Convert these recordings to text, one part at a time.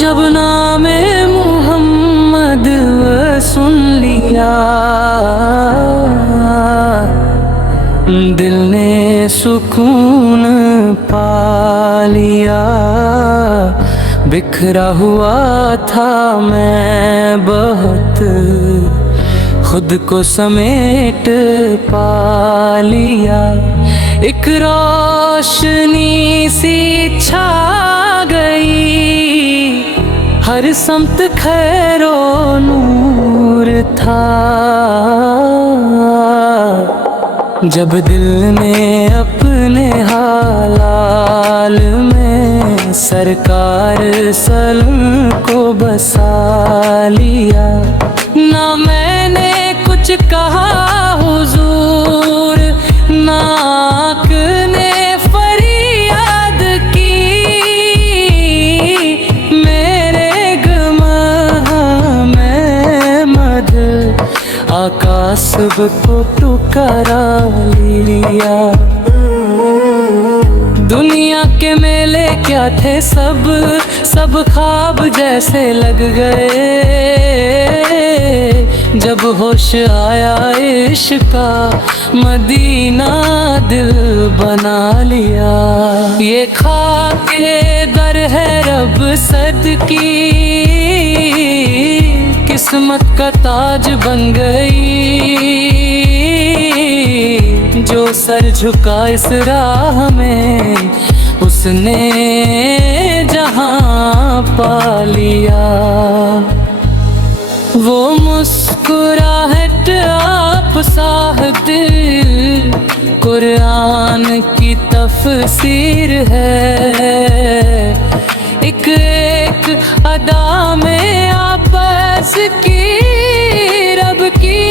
جب نام محمد سن لیا دل نے سکون پا لیا، بکھرا ہوا تھا میں بہت، خود کو سمیٹ پا لیا، ایک روشنی سی چھا گئی، ہر سمت خیر و نور تھا، جب دل نے اپنے حلال میں سرکار سلم کو بسا لیا، نہ میں نے کچھ کہا حضور، نہ آنکھ نے فریاد کی، میرے گماں میں مد آقا سب کو ٹکرا لیا، دنیا کے میلے کیا تھے سب خواب جیسے لگ گئے، جب ہوش آیا عشق کا مدینہ دل بنا لیا، یہ خاک در ہے رب صدقی، قسمت کا تاج بن گئی، جو سر جھکا اس راہ میں اس نے جہاں پا لیا، وہ مسکراہٹ آپ صاحب قرآن کی تفسیر ہے، ایک ایک ادا میں آپس کی رب کی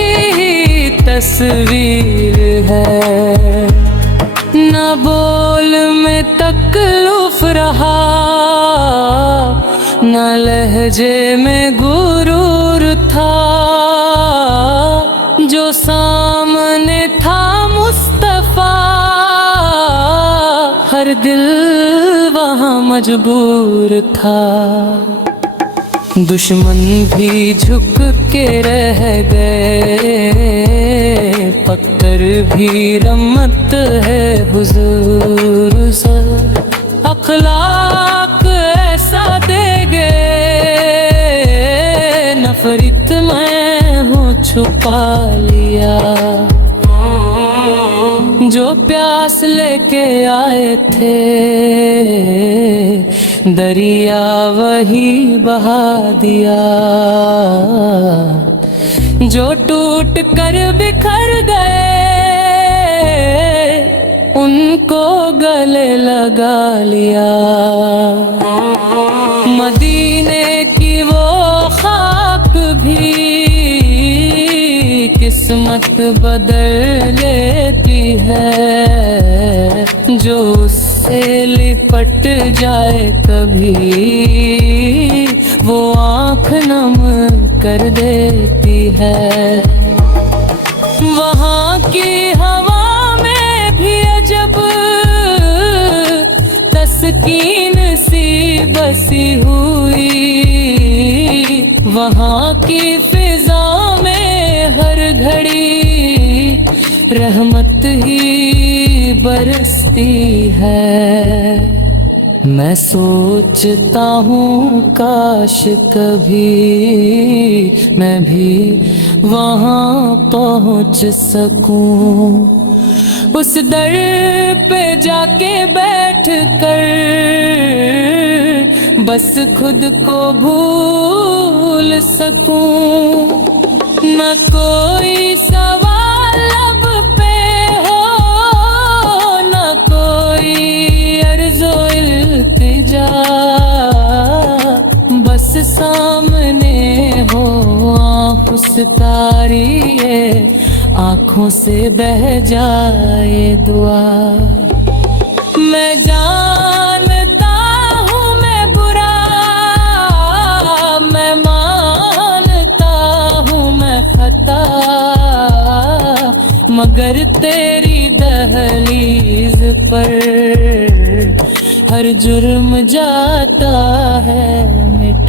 تصویر ہے، نہ بول میں تکلف رہا، نہ لہجے میں غرور تھا، جو سامنے تھا مصطفیٰ، ہر دل وہاں مجبور تھا، دشمن بھی جھک کے رہ گئے، پتھر بھی رحمت ہے حضور سے، اخلاق ایسا دے گئے، نفرت میں ہوں چھپا لیا، جو پیاس لے کے آئے تھے دریا وہی بہا دیا، جو ٹوٹ کر بکھر گئے ان کو گلے لگا لیا، مدینے کی وہ خاک بھی قسمت بدل لیتی ہے، جو اس سے لپٹ جائے کبھی وہ آنکھ نم کر دیتی ہے، وہاں کی ہوا میں بھی عجب تسکین سی بسی ہوئی، وہاں کی فضا میں ہر گھڑی رحمت ہی برستی ہے، میں سوچتا ہوں کاش کبھی میں بھی وہاں پہنچ سکوں، اس در پہ جا کے بیٹھ کر بس خود کو بھول سکوں، نہ کوئی سوال لب پہ ہو، نہ کوئی عرض و التجا، بس سامنے ہو آنکھ اس تاری، آنکھوں سے بہہ جائے دعا، میں جانتا ہوں میں برا، میں مانتا ہوں میں خطا، مگر تیری دہلیز پر ہر جرم جاتا ہے مٹ